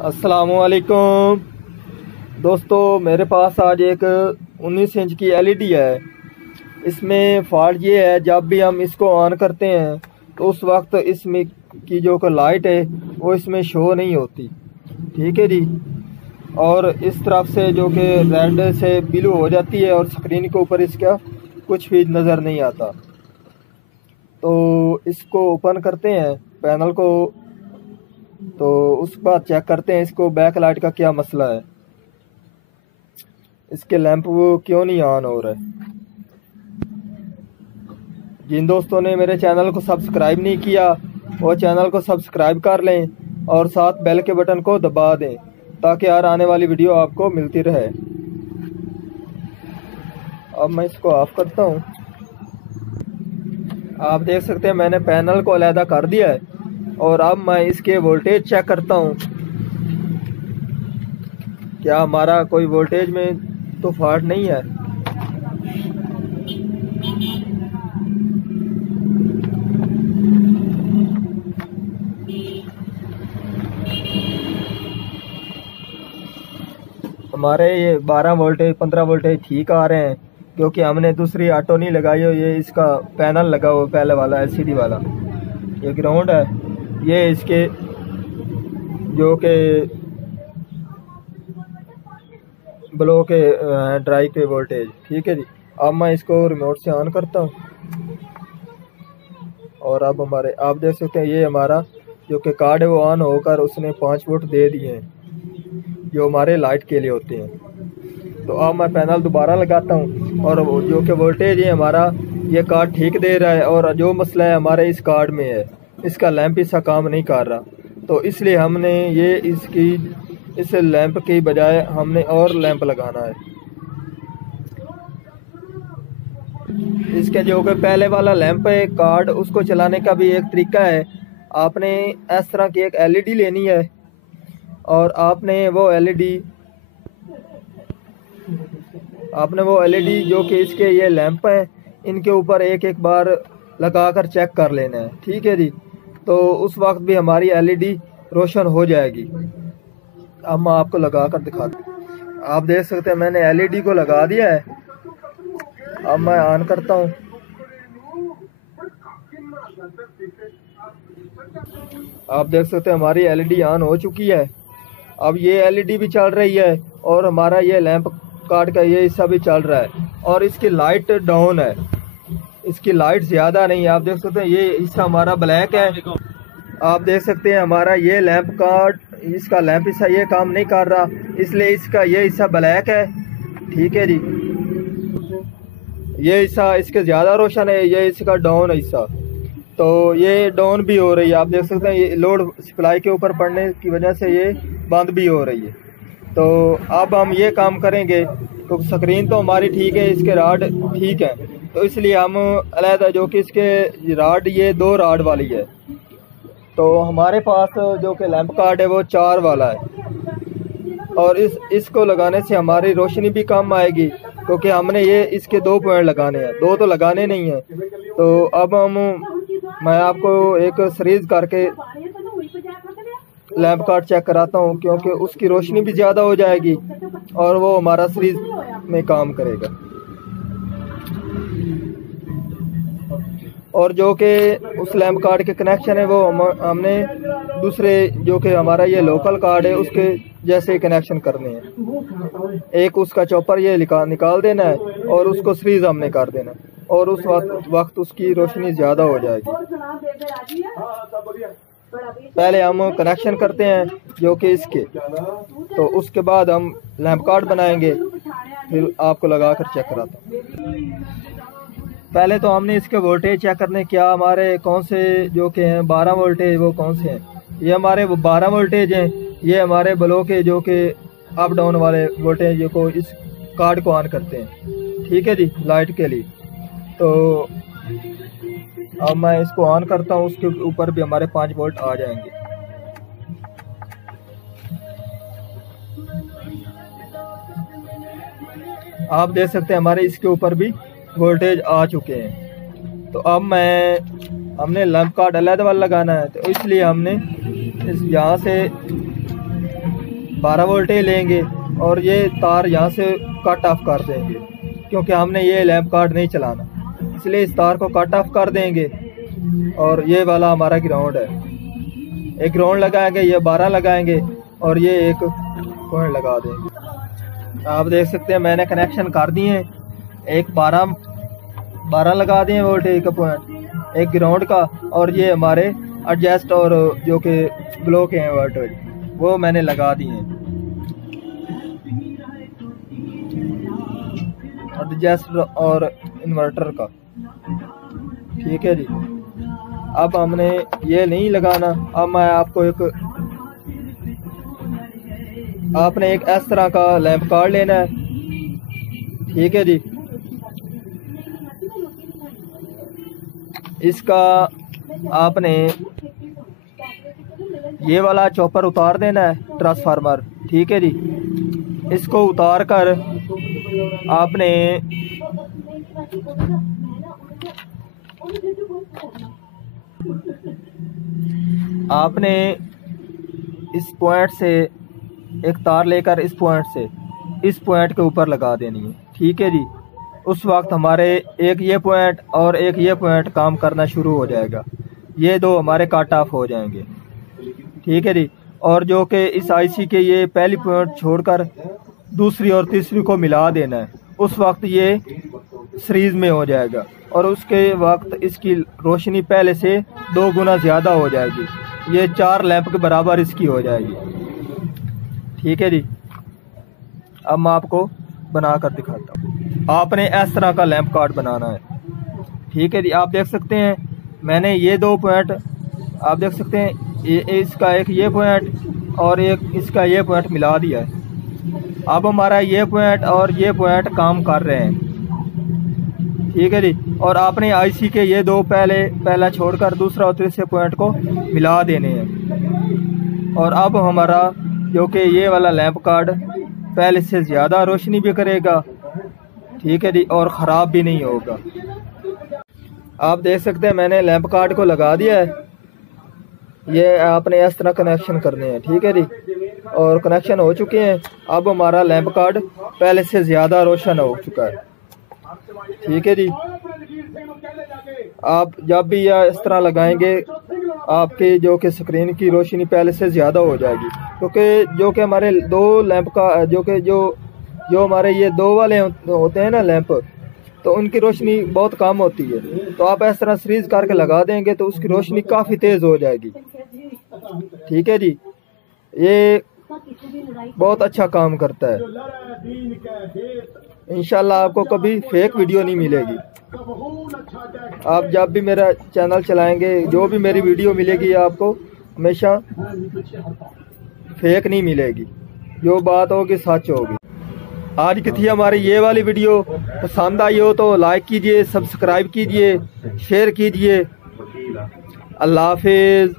अस्सलामुअलैकुम दोस्तों, मेरे पास आज एक 19 इंच की एलईडी है। इसमें फॉल्ट ये है, जब भी हम इसको ऑन करते हैं तो उस वक्त इसमें की जो लाइट है वो इसमें शो नहीं होती। ठीक है जी। और इस तरफ से जो कि रेड से ब्लू हो जाती है और स्क्रीन के ऊपर इसका कुछ भी नज़र नहीं आता। तो इसको ओपन करते हैं पैनल को, तो उस बाद चेक करते हैं इसको बैक लाइट का क्या मसला है, इसके लैंप वो क्यों नहीं ऑन हो रहा है। जिन दोस्तों ने मेरे चैनल को सब्सक्राइब नहीं किया वो चैनल को सब्सक्राइब कर लें और साथ बेल के बटन को दबा दें ताकि हर आने वाली वीडियो आपको मिलती रहे। अब मैं इसको ऑफ करता हूँ। आप देख सकते हैं मैंने पैनल को अलहदा कर दिया है और अब मैं इसके वोल्टेज चेक करता हूँ क्या हमारा कोई वोल्टेज में तो फॉल्ट नहीं है। हमारे ये 12 वोल्टेज 15 वोल्टेज ठीक आ रहे हैं क्योंकि हमने दूसरी ऑटो नहीं लगाई हो। ये इसका पैनल लगा हुआ पहले वाला एलसीडी वाला, ये ग्राउंड है, ये इसके जो के ब्लॉक के ड्राई के वोल्टेज। ठीक है जी। अब मैं इसको रिमोट से ऑन करता हूँ और अब हमारे आप देख सकते हैं ये हमारा जो कि कार्ड है वो ऑन होकर उसने 5 वोल्ट दे दिए हैं जो हमारे लाइट के लिए होते हैं। तो अब मैं पैनल दोबारा लगाता हूँ और जो कि वोल्टेज है हमारा ये कार्ड ठीक दे रहा है और जो मसला है हमारे इस कार्ड में है, इसका लैंप इसका काम नहीं कर रहा। तो इसलिए हमने ये इस लैंप की बजाय हमने और लैंप लगाना है। इसके जो कि पहले वाला लैंप है कार्ड, उसको चलाने का भी एक तरीका है। आपने इस तरह की एक एलईडी लेनी है और आपने वो एलईडी जो कि इसके ये लैंप हैं इनके ऊपर एक एक बार लगाकर चेक कर लेना है। ठीक है जी। तो उस वक्त भी हमारी एलईडी रोशन हो जाएगी। अब मैं आपको लगा कर दिखाता हूँ। आप देख सकते हैं मैंने एलईडी को लगा दिया है। अब मैं ऑन करता हूँ। आप देख सकते हैं हमारी एलईडी ऑन हो चुकी है। अब ये एलईडी भी चल रही है और हमारा ये लैंप कार्ड का ये हिस्सा भी चल रहा है और इसकी लाइट डाउन है, इसकी लाइट ज़्यादा नहीं है। आप देख सकते हैं ये हिस्सा हमारा ब्लैक है। आप देख सकते हैं हमारा ये लैंप कार्ड, इसका लैंप हिस्सा ये काम नहीं कर रहा, इसलिए इसका ये हिस्सा ब्लैक है। ठीक है जी। ये हिस्सा इसके ज़्यादा रोशन है, ये इसका डाउन हिस्सा, तो ये डाउन भी हो रही है। आप देख सकते हैं ये लोड सप्लाई के ऊपर पड़ने की वजह से ये बंद भी हो रही है। तो अब हम ये काम करेंगे तो स्क्रीन तो हमारी ठीक है, इसके राड ठीक है, तो इसलिए हम अलहदा जो कि इसके राड ये 2 राड वाली है। तो हमारे पास जो कि लैंप कार्ड है वो 4 वाला है और इसको लगाने से हमारी रोशनी भी कम आएगी क्योंकि हमने ये इसके 2 पॉइंट लगाने हैं, 2 तो लगाने नहीं हैं। तो अब मैं आपको एक सीरीज करके लैंप कार्ड चेक कराता हूँ क्योंकि उसकी रोशनी भी ज़्यादा हो जाएगी और वो हमारा सीरीज में काम करेगा। और जो कि उस लैंप कार्ड के कनेक्शन है वो हमने दूसरे जो कि हमारा ये लोकल कार्ड है उसके जैसे कनेक्शन करने हैं। एक उसका चॉपर ये निकाल देना है और उसको सीरीज हमने कर देना है और उस वक्त उसकी रोशनी ज़्यादा हो जाएगी। पहले हम कनेक्शन करते हैं जो कि इसके, तो उसके बाद हम लैंप कार्ड बनाएंगे, फिर आपको लगा कर चेक कराता हूँ। पहले तो हमने इसके वोल्टेज चेक करने क्या हमारे कौन से जो कि हैं 12 वोल्टेज वो कौन से हैं। ये हमारे वो 12 वोल्टेज हैं, ये हमारे ब्लॉक के जो कि अप डाउन वाले वोल्टेज जो को इस कार्ड को ऑन करते हैं। ठीक है जी, लाइट के लिए। तो अब मैं इसको ऑन करता हूँ, उसके ऊपर भी हमारे 5 वोल्ट आ जाएंगे। आप देख सकते हैं हमारे इसके ऊपर भी वोल्टेज आ चुके हैं। तो अब हमने लैंप कार्ड अलग वाला लगाना है, तो इसलिए हमने यहाँ से 12 वोल्ट लेंगे और ये तार यहाँ से कट ऑफ कर देंगे, क्योंकि हमने ये लैंप कार्ड नहीं चलाना, इसलिए इस तार को कट ऑफ कर देंगे। और ये वाला हमारा ग्राउंड है, एक ग्राउंड लगाएंगे, ये 12 लगाएंगे और ये एक पॉइंट लगा देंगे। आप देख सकते हैं मैंने कनेक्शन कर दिए, एक 12 लगा दिए वोल्टेज का पॉइंट, एक ग्राउंड का, और ये हमारे एडजस्ट और जो कि ब्लॉक हैं वोल्टेज वो मैंने लगा दिए हैं, एडजस्ट और इन्वर्टर का। ठीक है जी, अब हमने ये नहीं लगाना। अब मैं आपको आपने एक इस तरह का लैंप कार्ड लेना है। ठीक है जी, इसका आपने ये वाला चॉपर उतार देना है, ट्रांसफार्मर। ठीक है जी, इसको उतार कर आपने इस पॉइंट से एक तार लेकर इस पॉइंट से इस पॉइंट के ऊपर लगा देनी है। ठीक है जी, उस वक्त हमारे एक ये पॉइंट और एक ये पॉइंट काम करना शुरू हो जाएगा, ये दो हमारे कट ऑफ हो जाएंगे। ठीक है जी, और जो कि इस आईसी के ये पहली पॉइंट छोड़कर दूसरी और तीसरी को मिला देना है, उस वक्त ये सीरीज में हो जाएगा और उसके वक्त इसकी रोशनी पहले से 2 गुना ज़्यादा हो जाएगी, ये 4 लैंप के बराबर इसकी हो जाएगी। ठीक है जी, अब मैं आपको बना कर दिखाता हूँ। आपने इस तरह का लैंप कार्ड बनाना है। ठीक है जी, आप देख सकते हैं मैंने ये 2 पॉइंट, आप देख सकते हैं इसका एक ये पॉइंट और एक इसका ये पॉइंट मिला दिया है। अब हमारा ये पॉइंट और ये पॉइंट काम कर रहे हैं। ठीक है जी, और आपने आईसी के ये 2 पहला छोड़कर दूसरा और तीसरे पॉइंट को मिला देने हैं। और अब हमारा जो कि ये वाला लैंप कार्ड पहले से ज़्यादा रोशनी भी करेगा। ठीक है जी, और ख़राब भी नहीं होगा। आप देख सकते हैं मैंने लैंप कार्ड को लगा दिया है, ये आपने इस तरह कनेक्शन करने हैं। ठीक है जी, और कनेक्शन हो चुके हैं। अब हमारा लैंप कार्ड पहले से ज़्यादा रोशन हो चुका है। ठीक है जी, आप जब भी यह इस तरह लगाएंगे आपके जो कि स्क्रीन की रोशनी पहले से ज़्यादा हो जाएगी, क्योंकि जो कि हमारे 2 लैंप का जो हमारे ये 2 वाले होते हैं ना लैंप, तो उनकी रोशनी बहुत कम होती है। तो आप इस तरह सीरीज करके लगा देंगे तो उसकी रोशनी काफ़ी तेज़ हो जाएगी। ठीक है जी, ये बहुत अच्छा काम करता है। इंशाल्लाह आपको कभी फेक वीडियो नहीं मिलेगी। आप जब भी मेरा चैनल चलाएंगे, जो भी मेरी वीडियो मिलेगी आपको हमेशा फेक नहीं मिलेगी, जो बात होगी सच होगी। आज की थी हमारी ये वाली वीडियो, पसंद आई हो तो लाइक कीजिए, सब्सक्राइब कीजिए, शेयर कीजिए। अल्लाह हाफिज़।